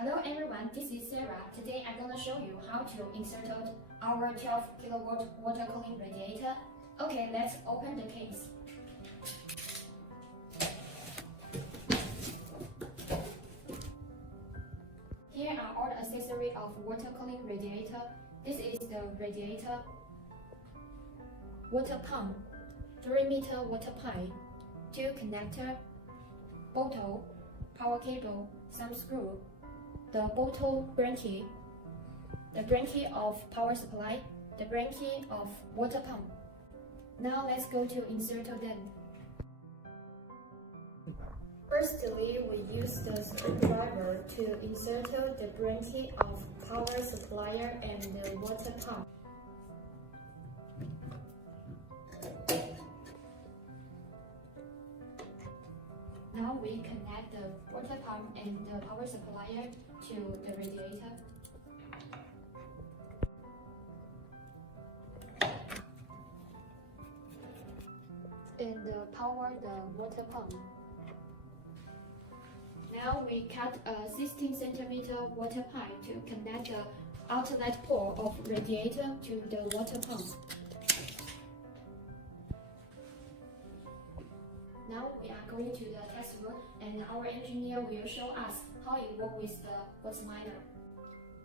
Hello everyone, this is Sarah. Today I'm gonna show you how to insert our 12 kilowatt water cooling radiator. Okay, let's open the case. Here are all the accessories of water cooling radiator. This is the radiator, water pump, 3-meter water pipe, 2 connector, bottle, power cable, some screw, the bottle branch, the branch of power supply, the branch of water pump. Now let's go to insert them. Firstly, we use the screwdriver to insert the branch of power supplier and the water pump. Now we connect the water pump and the power supplier to the radiator. And power the water pump. Now we cut a 16 cm water pipe to connect the outlet port of radiator to the water pump. Now we are going to the test room and our engineer will show us how it works with the bus miner.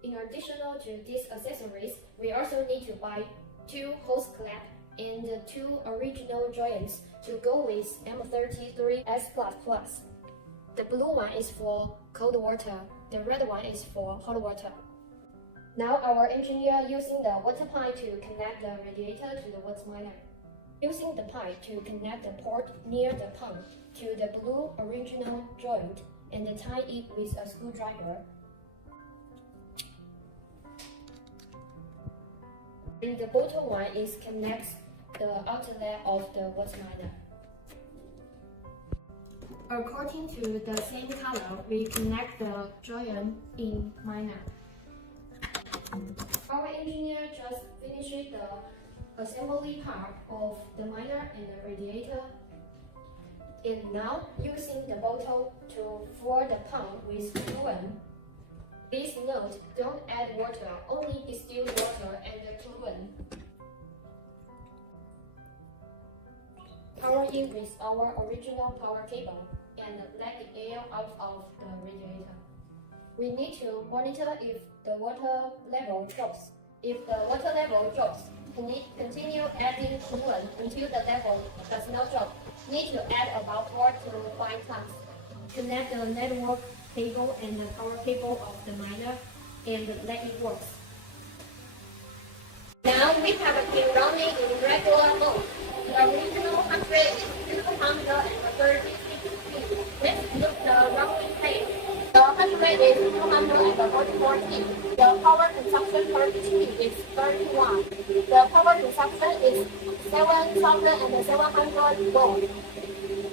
In addition to these accessories, we also need to buy 2 hose clamps and 2 original joints to go with M33S++. The blue one is for cold water, the red one is for hot water. Now our engineer using the water pipe to connect the radiator to the bus miner. Using the pipe to connect the port near the pump to the blue original joint and tie it with a screwdriver. And the bottom one is connects the outlet of the water miner. According to the same color, we connect the joint in miner. Our engineer just finished the assembly part of the miner and the radiator. And now, using the bottle to fill the pump with coolant. Please note, don't add water, only distilled water and the coolant. Power it with our original power cable and let the air out of the radiator. We need to monitor if the water level drops. If the water level drops, continue adding coolant until the level does not drop. Need to add about 4 to 5 times. Connect the network cable and the power cable of the miner and let it work. Now we have it been running in regular mode. The original 100 is 230 speed. Let's look the running page. The 100 is 244 feet. The power consumption per HP is 31. The power consumption is 7,700 volts.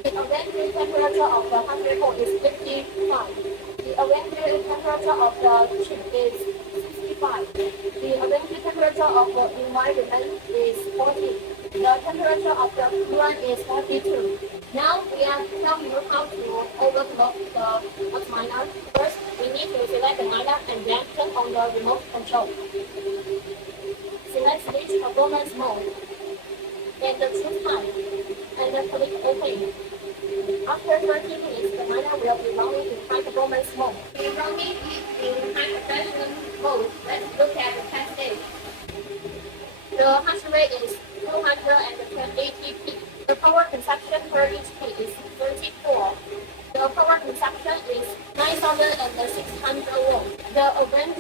The average temperature of the 100 volt is 55. The average temperature of the chip is 65. The average temperature of the environment is 40. The temperature of the coolant is 42. Now we are telling you how to overclock the bus miner. First, we need to select the miner and then turn on the remote control. Select switch performance mode and choose time and then click OK. After 30 minutes, the miner will be running in high performance mode. We are running in high compression mode. Let's look at the test stage. The hash rate is 280 feet. The power consumption per HP is 34. The power consumption is 9,600 volts. The average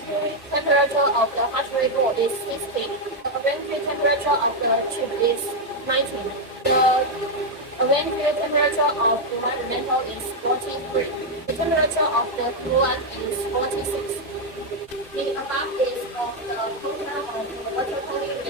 temperature of the hash rate board is 60. The average temperature of the chip is 90. The average temperature of the environmental is 43. The temperature of the coolant is 46. The above is of the total of the water cooling